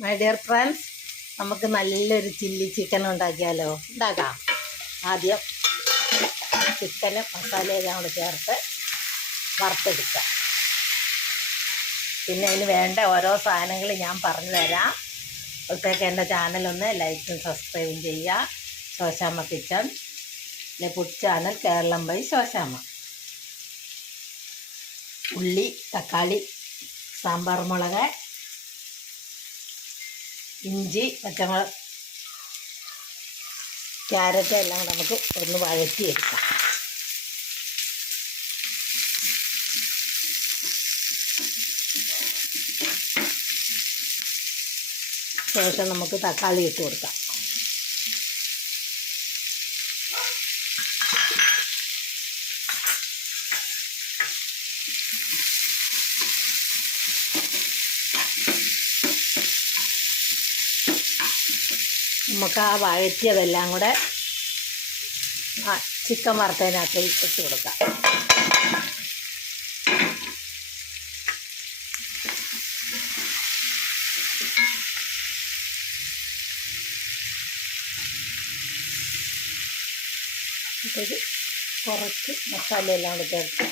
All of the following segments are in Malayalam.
മൈ ഡിയർ ഫ്രണ്ട്സ്, നമുക്ക് നല്ലൊരു ചില്ലി ചിക്കൻ ഉണ്ടാക്കാം. ആദ്യം ചിക്കന് മസാലയെല്ലാം കൂടെ ചേർത്ത് വറുത്തെടുക്കാം. പിന്നെ അതിന് വേണ്ട ഓരോ സാധനങ്ങൾ ഞാൻ പറഞ്ഞു തരാം. അപ്പോഴത്തേക്ക് എൻ്റെ ചാനലൊന്ന് ലൈക്കും സബ്സ്ക്രൈബും ചെയ്യുക. Shoshamma kitchen, food channel Keralam by Shoshamma. ഉള്ളി, തക്കാളി, സാമ്പാർ മുളക്, ഇഞ്ചി, പച്ചമുളക്, ക്യാരറ്റ് എല്ലാം കൂടെ നമുക്ക് ഒന്ന് വഴറ്റിയെടുക്കാം. ശേഷം നമുക്ക് തക്കാളി ഇട്ട് കൊടുക്കാം. നമുക്ക് ആ വഴറ്റിയതെല്ലാം കൂടെ ചിക്കൻ വറുത്തതിനകത്ത് ഇട്ട് കൊടുക്കാം. ഇതൊരു കുറച്ച് മസാലയെല്ലാം കൂടെ ചേർത്ത്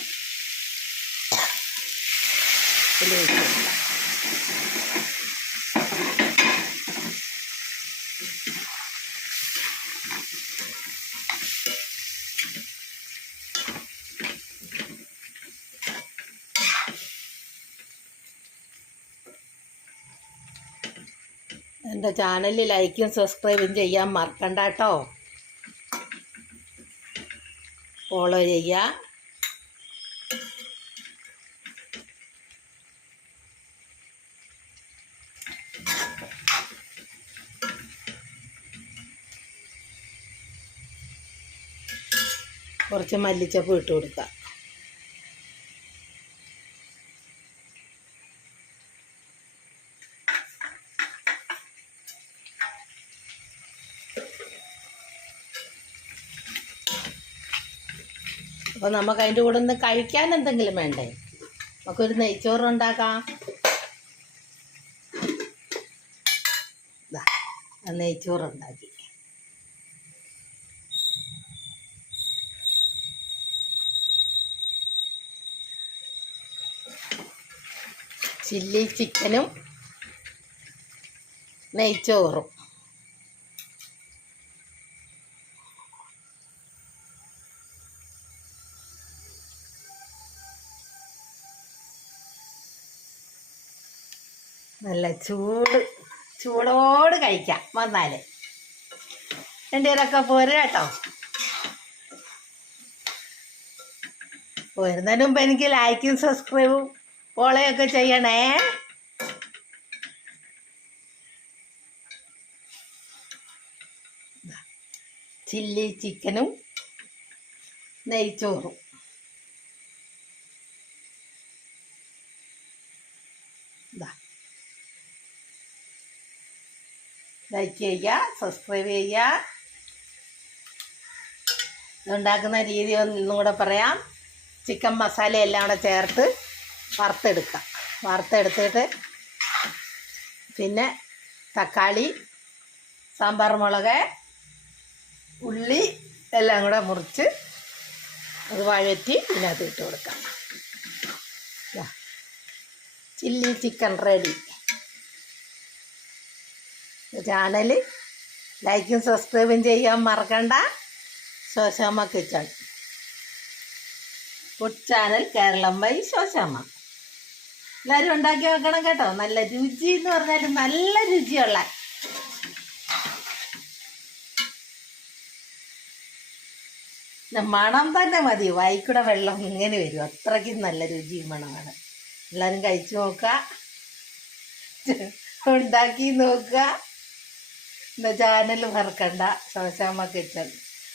ഇതിൽ വെച്ച് കൊടുക്കാം. എൻ്റെ ചാനൽ ലൈക്കും സബ്സ്ക്രൈബും ചെയ്യാൻ മറക്കണ്ട കേട്ടോ. ഫോളോ ചെയ്യുക. കുറച്ച് മല്ലിച്ചപ്പ് ഇട്ട് കൊടുക്കുക. അപ്പോൾ നമുക്ക് അതിൻ്റെ കൂടെ ഒന്ന് കഴിക്കാൻ എന്തെങ്കിലും വേണ്ടേ? നമുക്കൊരു നെയ്ച്ചോറ് ഉണ്ടാക്കാം. നെയ്ച്ചോറുണ്ടാക്കി. ചില്ലി ചിക്കനും നെയ്ച്ചോറും. നല്ല ചൂടോട് കഴിക്കാം. വന്നാൽ രണ്ടുപേരൊക്കെ പോരുക കേട്ടോ. പോരുന്നതിന് മുമ്പ് എനിക്ക് ലൈക്കും സബ്സ്ക്രൈബും ഫോളോയൊക്കെ ചെയ്യണേ. ചില്ലി ചിക്കനും നെയ്ച്ചോറും. ലൈക്ക് ചെയ്യുക, സബ്സ്ക്രൈബ് ചെയ്യുക. ഇതുണ്ടാക്കുന്ന രീതി ഒന്നും കൂടെ പറയാം. ചിക്കൻ മസാല എല്ലാം കൂടെ ചേർത്ത് വറുത്തെടുക്കാം. വറുത്തെടുത്തിട്ട് പിന്നെ തക്കാളി, സാമ്പാർ മുളക്, ഉള്ളി എല്ലാം കൂടെ മുറിച്ച് അത് വഴറ്റി ഇതിനകത്ത് ഇട്ട് കൊടുക്കാം. Chilli chicken ready. ചാനൽ ലൈക്കും സബ്സ്ക്രൈബും ചെയ്യാൻ മറക്കണ്ട. Shoshamma kitchen, food channel Keralam by Shoshamma. എല്ലാവരും ഉണ്ടാക്കി വെക്കണം കേട്ടോ. നല്ല രുചി എന്ന് പറഞ്ഞാൽ നല്ല രുചിയുള്ള മണം തന്നെ മതി. വായിക്കൂടെ വെള്ളം ഇങ്ങനെ വരും. അത്രയ്ക്കും നല്ല രുചിയും മണമാണ്. എല്ലാവരും കഴിച്ചു നോക്കുക, ഉണ്ടാക്കി നോക്കുക. ചാനൽ മറക്കണ്ട. Shoshamma kitchen,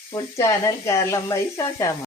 food channel Keralam by Shoshamma.